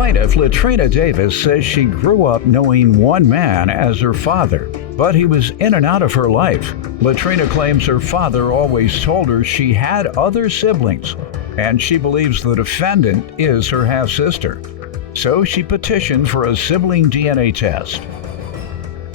Plaintiff, Latrina Davis, says she grew up knowing one man as her father, but he was in and out of her life. Latrina claims her father always told her she had other siblings, and she believes the defendant is her half-sister. So she petitioned for a sibling DNA test.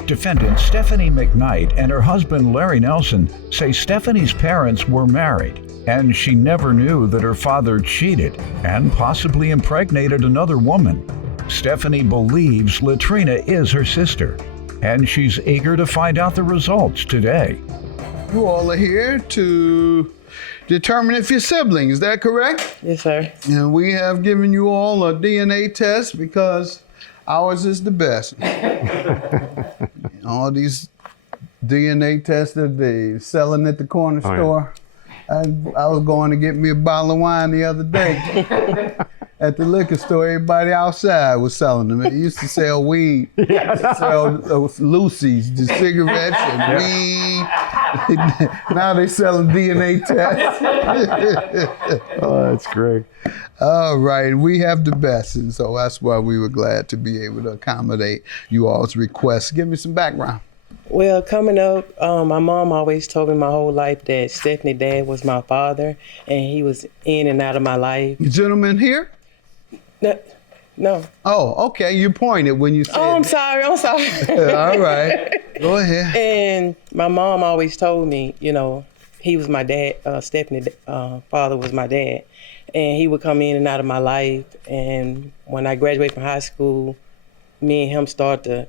Defendant Stephanie McKnight and her husband Larry Nelson say Stephanie's parents were married, and she never knew that her father cheated and possibly impregnated another woman. Stephanie believes Latrina is her sister, and she's eager to find out the results today. You all are here to determine if you're siblings, is that correct? Yes, sir. And we have given you all a DNA test because ours is the best. All these DNA tests that they selling at the corner store. I was going to get me a bottle of wine the other day at the liquor store. Everybody outside was selling them. It used to sell weed, sell Lucy's, the cigarettes and weed. Now they selling DNA tests. Oh, that's great. All right, we have the best, and so that's why we were glad to be able to accommodate you all's requests. Give me some background. Well, coming up, my mom always told me my whole life that Stephanie's dad was my father, and he was in and out of my life. The gentleman here? No. Oh, okay. You pointed when you said. Oh, I'm sorry. All right. Go ahead. And my mom always told me, you know, he was my dad. Stephanie's father was my dad, and he would come in and out of my life. And when I graduated from high school, me and him started to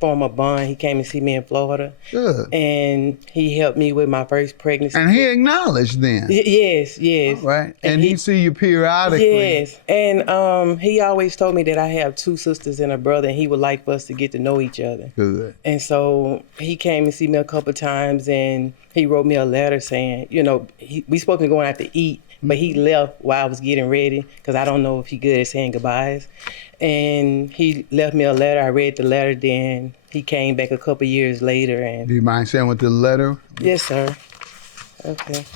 form a bond. He came and see me in Florida. Good. And he helped me with my first pregnancy. And he acknowledged then. Yes. All right. And he see you periodically. Yes. And he always told me that I have two sisters and a brother, and he would like for us to get to know each other. Good. And so he came and see me a couple of times, and he wrote me a letter saying, you know, we supposed to be going out to eat, but he left while I was getting ready because I don't know if he good at saying goodbyes. And he left me a letter. I read the letter. Then he came back a couple years later. And do you mind saying what the letter? Yes, sir. Okay.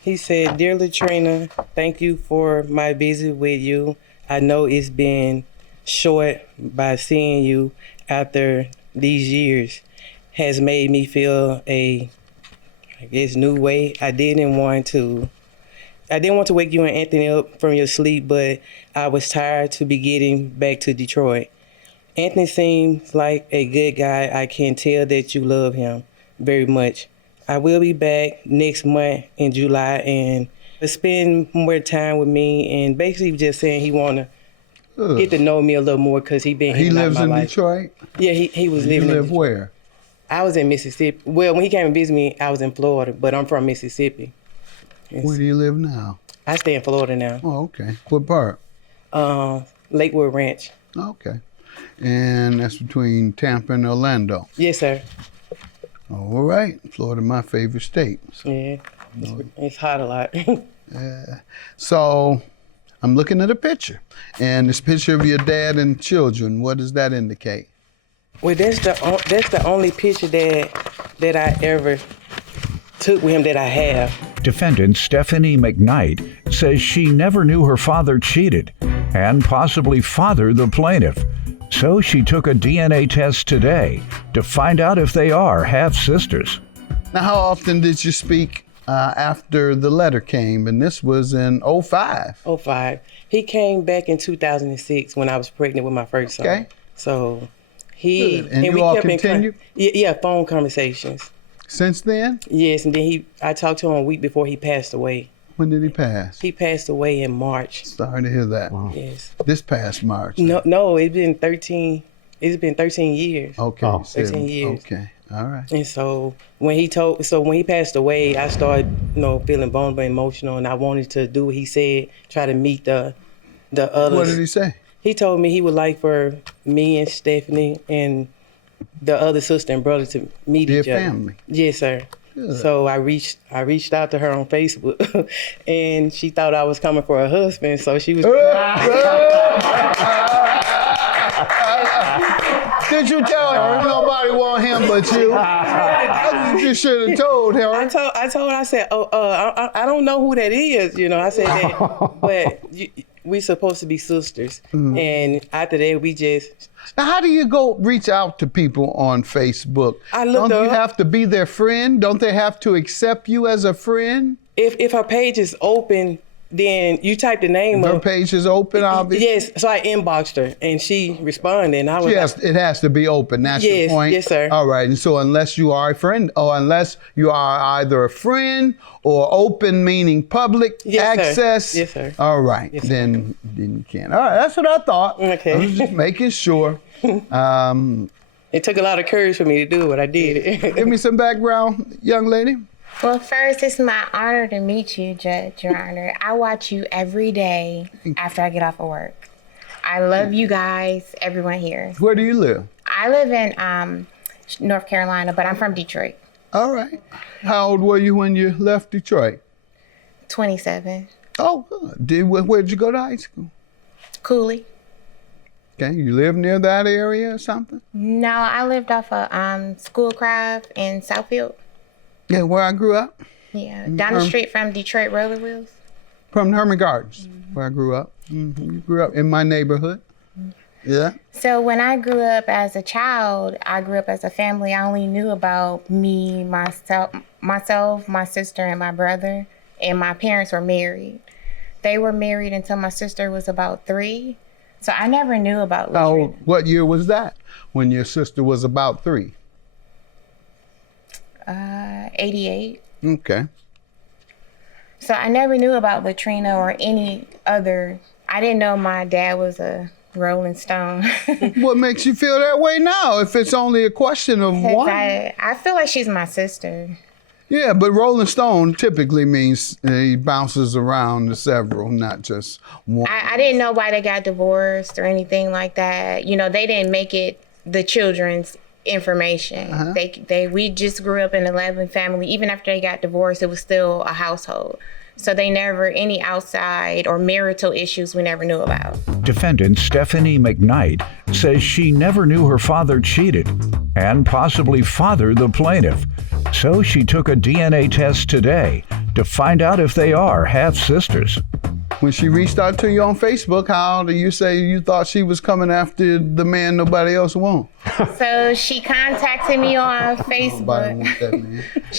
He said, "Dear Latrina, thank you for my visit with you. I know it's been short, by seeing you after these years has made me feel new way. I didn't want to wake you and Anthony up from your sleep, but I was tired to be getting back to Detroit. Anthony seems like a good guy. I can tell that you love him very much. I will be back next month in July and spend more time with me, and basically just saying he want to get to know me a little more because he been He lives my in life. Detroit? Yeah, he was living You in live where? I was in Mississippi. Well, when he came and visited me, I was in Florida, but I'm from Mississippi. Yes. Where do you live now? I stay in Florida now. Oh, okay. What part? Lakewood Ranch. Okay. And that's between Tampa and Orlando. Yes, sir. All right. Florida, my favorite state. Yeah, it's hot a lot. So I'm looking at a picture, and this picture of your dad and children, what does that indicate? Well, that's the only picture that I ever took with him that I have. Defendant Stephanie McKnight says she never knew her father cheated and possibly fathered the plaintiff. So she took a DNA test today to find out if they are half-sisters. Now, how often did you speak after the letter came? And this was in 2005. 2005. He came back in 2006 when I was pregnant with my first son. Okay. So he... Good. And you all continued? Yeah, phone conversations. Since then? Yes, and then I talked to him a week before he passed away. When did he pass? He passed away in March. Sorry to hear that. Wow. Yes. This past March. No, it's been 13 years. Okay. Oh. 13 years. Okay. All right. And so when he passed away, I started, feeling vulnerable, emotional, and I wanted to do what he said, try to meet the others. What did he say? He told me he would like for me and Stephanie and the other sister and brother to meet each other. Family. Yes, sir. Good. So I reached out to her on Facebook, and she thought I was coming for her husband. So she was. Did you tell her nobody want him but you? You should have told her. I told her. I said, I don't know who that is. I said that, but we supposed to be sisters. And after that, we just... Now, how do you go reach out to people on Facebook? I looked Don't you up. have to be their friend? Don't they have to accept you as a friend? If her page is open, then you type the name Her of... page is open, obviously. Yes, so I inboxed her, and she responded, and I was Yes, it has to be open. That's your Yes, point. yes, sir. All right, and so unless you are a friend, or unless you are either a friend or open, meaning public Yes, sir. access. Yes, sir. All right, Yes, sir. then you can't. All right, that's what I thought. Okay. I was just making sure. It took a lot of courage for me to do what I did. Give me some background, young lady. Well, first, it's my honor to meet you, Judge, Your Honor. I watch you every day after I get off of work. I love you guys, everyone here. Where do you live? I live in North Carolina, but I'm from Detroit. All right. How old were you when you left Detroit? 27. Oh, good. Where'd you go to high school? Cooley. Okay, you live near that area or something? No, I lived off of Schoolcraft in Southfield. Yeah, where I grew up. Yeah, down the street from Detroit Roller Wheels. From Herman Gardens, where I grew up. You grew up in my neighborhood. Yeah. So when I grew up as a child, I grew up as a family. I only knew about me, myself, my sister, and my brother. And my parents were married. They were married until my sister was about 3. So I never knew about Latrina. What year was that? When your sister was about 3? 88. Okay. So I never knew about Latrina or any other. I didn't know my dad was a Rolling Stone. What makes you feel that way now if it's only a question of one? I feel like she's my sister. Yeah, but Rolling Stone typically means he bounces around to several, not just one. I didn't know why they got divorced or anything like that. You know, they didn't make it the children's information. We just grew up in a loving family. Even after they got divorced, it was still a household. So they never, any outside or marital issues we never knew about. Defendant Stephanie McKnight says she never knew her father cheated and possibly fathered the plaintiff. So she took a DNA test today to find out if they are half-sisters. When she reached out to you on Facebook, how do you say you thought she was coming after the man nobody else wants? So she contacted me on Nobody Facebook.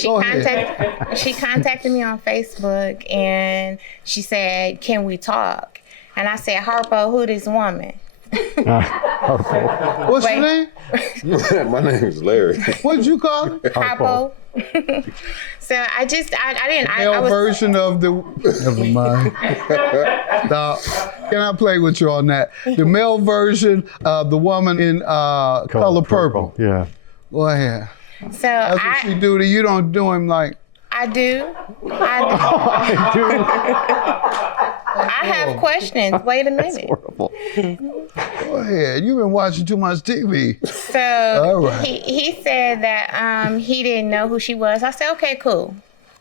wants that man. She contacted me on Facebook and she said, "Can we talk?" And I said, "Harpo, who this woman?" What's your name? My name is Larry. What did you call it? Harpo. So I didn't. Male I was, version of the. Never mind. Stop. Can I play with you on that? The male version of the woman in color purple. Yeah. Go ahead. So That's what she do to you. Don't do him like. I do. I have questions. Wait a minute. Horrible. Go ahead. You've been watching too much TV. So All right. he said that he didn't know who she was. I said, okay, cool.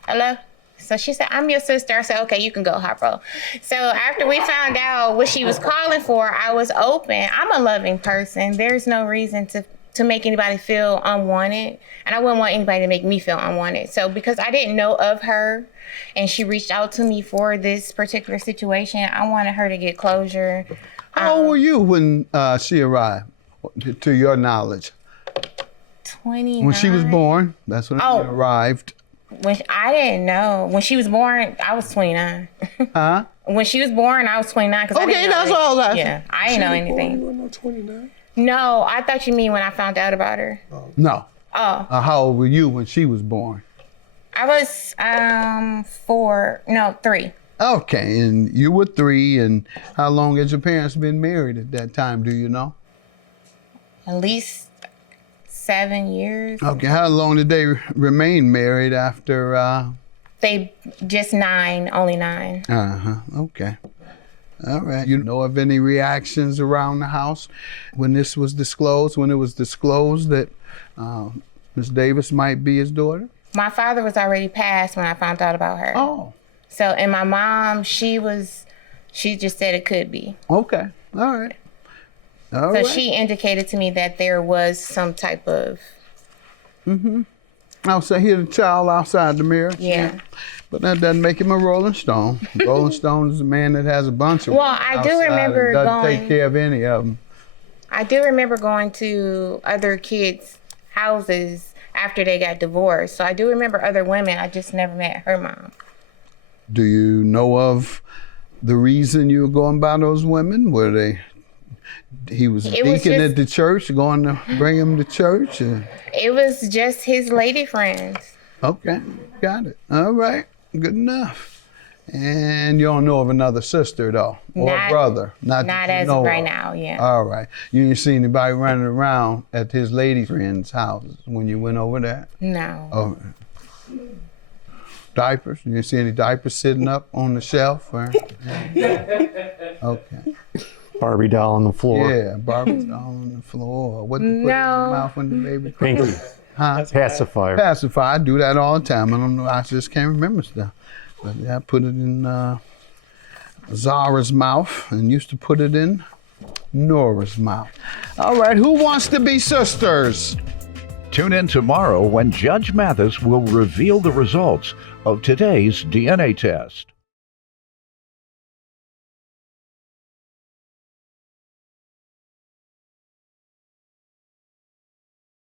Hello? So she said, I'm your sister. I said, okay, you can go, Harpo. So after we found out what she was calling for, I was open. I'm a loving person. There's no reason to make anybody feel unwanted. And I wouldn't want anybody to make me feel unwanted. So because I didn't know of her and she reached out to me for this particular situation, I wanted her to get closure. How old were you when she arrived, to your knowledge? 29. When she was born, that's when she arrived. I didn't know. When she was born, I was 29. Huh? When she was born, I was 29. Cause I Okay, didn't know that's all that. Yeah, I didn't know anything. You were not 29? No, I thought you mean when I found out about her. No. Oh, How old were you when she was born? I was 3. Okay, and you were 3, and how long had your parents been married at that time, do you know? At least 7 years. Okay, how long did they remain married after? They just 9, only 9. Okay. All right. You know of any reactions around the house when this was disclosed, when it was disclosed that Miss Davis might be his daughter? My father was already passed when I found out about her. Oh, So, and my mom, she just said it could be. okay. All right. All So right. she indicated to me that there was some type of I'll say he's a child outside the mirror. Yeah. But that doesn't make him a Rolling Stone. Rolling Stone is a man that has a bunch of Well, I do outside remember and doesn't going- take care of any of them. I do remember going to other kids' houses after they got divorced. So I do remember other women. I just never met her mom. Do you know of the reason you were going by those women? He was It was deacon just- at the church, going to bring him to church? It was just his lady friends. Okay, got it. All right, good enough. And you don't know of another sister, though? Or Not- brother? Not that you as know of right of. now, yeah. All right. You didn't see anybody running around at his lady friend's house when you went over there? No. Oh. Diapers? You didn't see any diapers sitting up on the shelf? Or? Okay. Barbie doll on the floor. Yeah, Barbie doll on the floor. What to put in your No. mouth when the baby cries? Pinky. Huh? Pacifier. Pacify. I do that all the time. I don't know. I just can't remember stuff. But yeah, I put it in Zara's mouth and used to put it in Nora's mouth. All right, who wants to be sisters? Tune in tomorrow when Judge Mathis will reveal the results of today's DNA test.